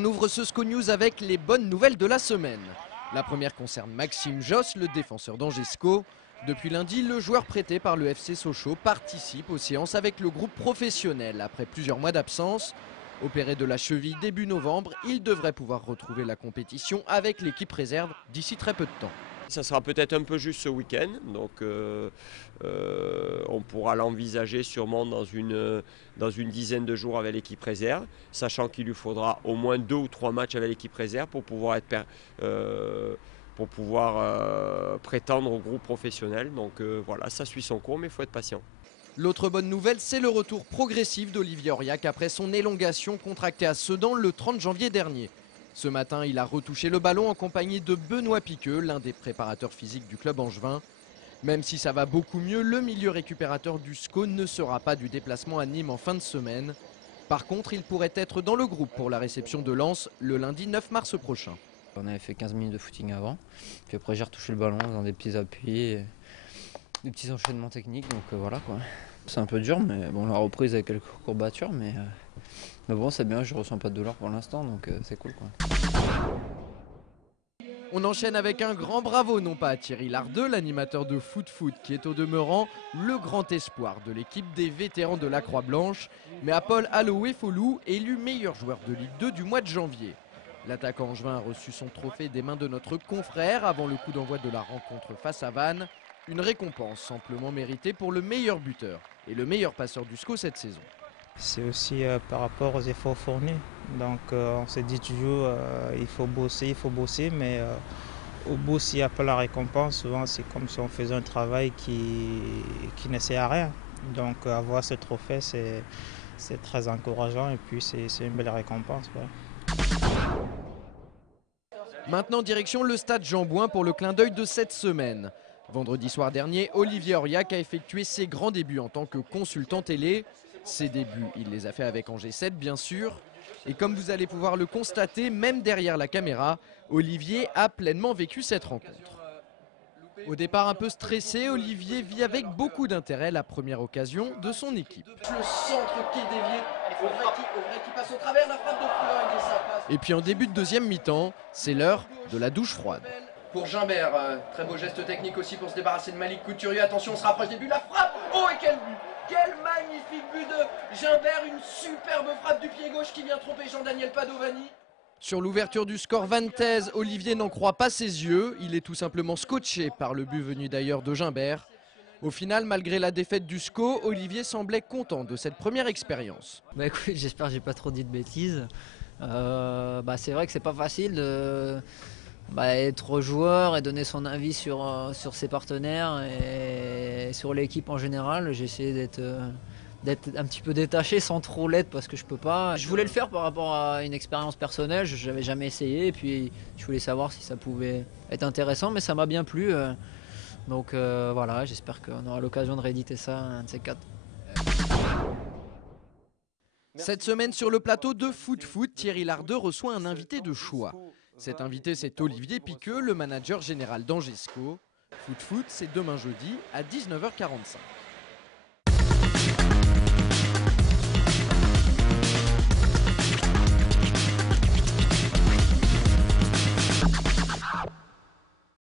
On ouvre ce SCO News avec les bonnes nouvelles de la semaine. La première concerne Maxime Josse, le défenseur d'Angesco. Depuis lundi, le joueur prêté par le FC Sochaux participe aux séances avec le groupe professionnel. Après plusieurs mois d'absence, opéré de la cheville début novembre, il devrait pouvoir retrouver la compétition avec l'équipe réserve d'ici très peu de temps. Ça sera peut-être un peu juste ce week-end, donc on pourra l'envisager sûrement dans une dizaine de jours avec l'équipe réserve, sachant qu'il lui faudra au moins 2 ou 3 matchs avec l'équipe réserve pour pouvoir prétendre au groupe professionnel. Donc voilà, ça suit son cours, mais il faut être patient. L'autre bonne nouvelle, c'est le retour progressif d'Olivier Auriac après son élongation contractée à Sedan le 30 janvier dernier. Ce matin, il a retouché le ballon en compagnie de Benoît Piqueux, l'un des préparateurs physiques du club angevin. Même si ça va beaucoup mieux, le milieu récupérateur du SCO ne sera pas du déplacement à Nîmes en fin de semaine. Par contre, il pourrait être dans le groupe pour la réception de Lens le lundi 9 mars prochain. On avait fait 15 minutes de footing avant, puis après j'ai retouché le ballon dans des petits appuis, des petits enchaînements techniques, donc voilà quoi. C'est un peu dur, mais bon, la reprise avec quelques courbatures, mais bon, c'est bien, je ressens pas de douleur pour l'instant, donc c'est cool quoi. On enchaîne avec un grand bravo, non pas à Thierry Lardeux, l'animateur de Foot Foot, qui est au demeurant le grand espoir de l'équipe des vétérans de la Croix-Blanche, mais à Paul Aloé-Folou, élu meilleur joueur de Ligue 2 du mois de janvier. L'attaquant angevin a reçu son trophée des mains de notre confrère avant le coup d'envoi de la rencontre face à Vannes. Une récompense amplement méritée pour le meilleur buteur et le meilleur passeur du SCO cette saison. C'est aussi par rapport aux efforts fournis. Donc on se dit toujours il faut bosser, mais au bout s'il n'y a pas la récompense, souvent c'est comme si on faisait un travail qui ne sert à rien. Donc avoir ce trophée c'est très encourageant et puis c'est une belle récompense. Ouais. Maintenant direction le stade Jean-Bouin pour le clin d'œil de cette semaine. Vendredi soir dernier, Olivier Auriac a effectué ses grands débuts en tant que consultant télé. Ses débuts, il les a fait avec Angers 7 bien sûr. Et comme vous allez pouvoir le constater, même derrière la caméra, Olivier a pleinement vécu cette rencontre. Au départ un peu stressé, Olivier vit avec beaucoup d'intérêt la première occasion de son équipe. Le centre qui est dévié, Auvray qui passe au travers, la frappe de Flingue et ça passe. Et puis en début de deuxième mi-temps, c'est l'heure de la douche froide. Pour Gimbert, très beau geste technique aussi pour se débarrasser de Malik Couturier. Attention, on se rapproche des buts, la frappe. Oh et quel but! Quel magnifique but de Gimbert, une superbe frappe du pied gauche qui vient tromper Jean-Daniel Padovani. Sur l'ouverture du score vantaise, Olivier n'en croit pas ses yeux. Il est tout simplement scotché par le but venu d'ailleurs de Gimbert. Au final, malgré la défaite du SCO, Olivier semblait content de cette première expérience. Bah écoute, j'espère que j'ai pas trop dit de bêtises. C'est vrai que c'est pas facile de être joueur et donner son avis sur ses partenaires et sur l'équipe en général. J'ai essayé d'être un petit peu détaché sans trop l'être parce que je peux pas. Je voulais le faire par rapport à une expérience personnelle, je n'avais jamais essayé et puis je voulais savoir si ça pouvait être intéressant, mais ça m'a bien plu. Donc voilà, j'espère qu'on aura l'occasion de rééditer ça, un de ces 4. Cette semaine sur le plateau de Foot Foot, Thierry Lardeux reçoit un invité de choix. Cet invité, c'est Olivier Piqueux, le manager général d'Angesco. Foot Foot, c'est demain jeudi à 19h45.